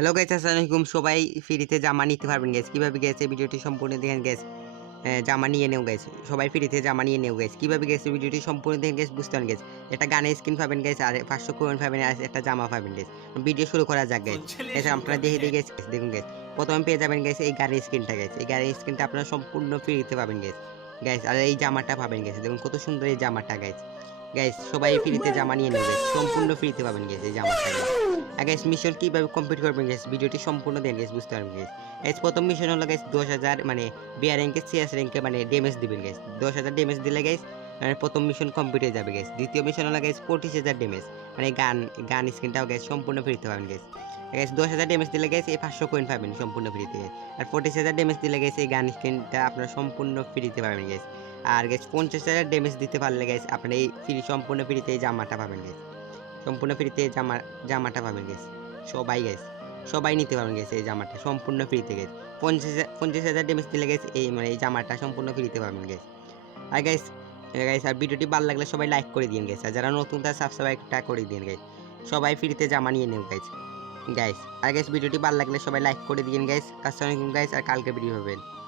Hello guys আসসালামু আলাইকুম সবাই ফ্রিতে জামা নিতে পারবেন গাইস কীভাবে গেছে ভিডিওটি সম্পূর্ণ দেখেন গাইস জামা নিয়ে নেও গেছে সবাই ফ্রিতে জামা নিয়ে নেও গেছে কীভাবে গেছে ভিডিওটি সম্পূর্ণ দেখেন গাইস বুঝতে পারেন গেছে একটা গানের স্ক্রিন পাবেন গেছে আর পাঁচশো কোয়েন পাবেন আর একটা জামা পাবেন গাইস ভিডিও শুরু করা যাক গেছে আপনারা দেখে দিয়ে গেছে দেখুন গাইস প্রথমে পেয়ে যাবেন গেছে এই গানের স্ক্রিনটা গেছে এই গানের স্ক্রিনটা আপনারা সম্পূর্ণ ফ্রিতে পাবেন গাইস গাইস আর এই জামাটা পাবেন গেছে দেখুন কত সুন্দর এই জামাটা গাইস গাইস সবাই ফ্রিতে জামা নিয়ে নেবে। সম্পূর্ণ ফ্রিতে পাবেন গাইস এই গাইস গ্যাস মিশন কীভাবে কমপ্লিট করবেন গ্যাস ভিডিওটি সম্পূর্ণ দেন গ্যাস বুঝতে পারবেন গ্যাস গ্যাস প্রথম মিশন হলো গ্যাস দশ হাজার মানে বিআর র্যাঙ্কে সিএস র্যাঙ্কে মানে ড্যামেজ দিবেন গ্যাস দশ হাজার ড্যামেজ দিলে গ্যাস মানে প্রথম মিশন কমপ্লিট হয়ে যাবে গ্যাস দ্বিতীয় মিশন হলো গ্যাস পঁচিশ হাজার ড্যামেজ মানে গান গান স্ক্রিনটাও গ্যাস সম্পূর্ণ ফ্রিতে পাবেন গ্যাস গ্যাস দশ হাজার ড্যামেজ দিলে গ্যাস এই পাঁচশো কয়েন পাবেন সম্পূর্ণ ফ্রিতে আর পঁচিশ হাজার ড্যামেজ দিলে গ্যাস এই গান স্ক্রিনটা আপনারা সম্পূর্ণ ফ্রিতে পাবেন গ্যাস আর গ্যাস পঞ্চাশ হাজার ড্যামেজ দিতে পারলে গেছে আপনার এই ফ্রি সম্পূর্ণ ফ্রিতে এই জামাটা পাবেন গ্যাস সম্পূর্ণ ফ্রিতে জামা, জামাটা পাবেন গ্যাস সবাই গেছে সবাই নিতে পারবেন গেছে এই জামাটা, সম্পূর্ণ ফ্রিতে গেছে পঞ্চাশ পঞ্চাশ হাজার ডেমেজ দিলে গেছে এই মানে এই জামাটা সম্পূর্ণ ফ্রিতে পাবেন গেছে আর গাইস গাইস আর ভিডিওটি ভালো লাগলে সবাই লাইক করে দিন গেছে আর যারা নতুন তার সাবস্ক্রাইবটা করে দিন গাইস সবাই ফ্রিতে জামা নিয়ে নেও গাইস গাইস আর গাইস ভিডিওটি ভালো লাগলে সবাই লাইক করে দিন গাইস আসসালামু আলাইকুম গাইস আর কালকে ভিডিও হবেন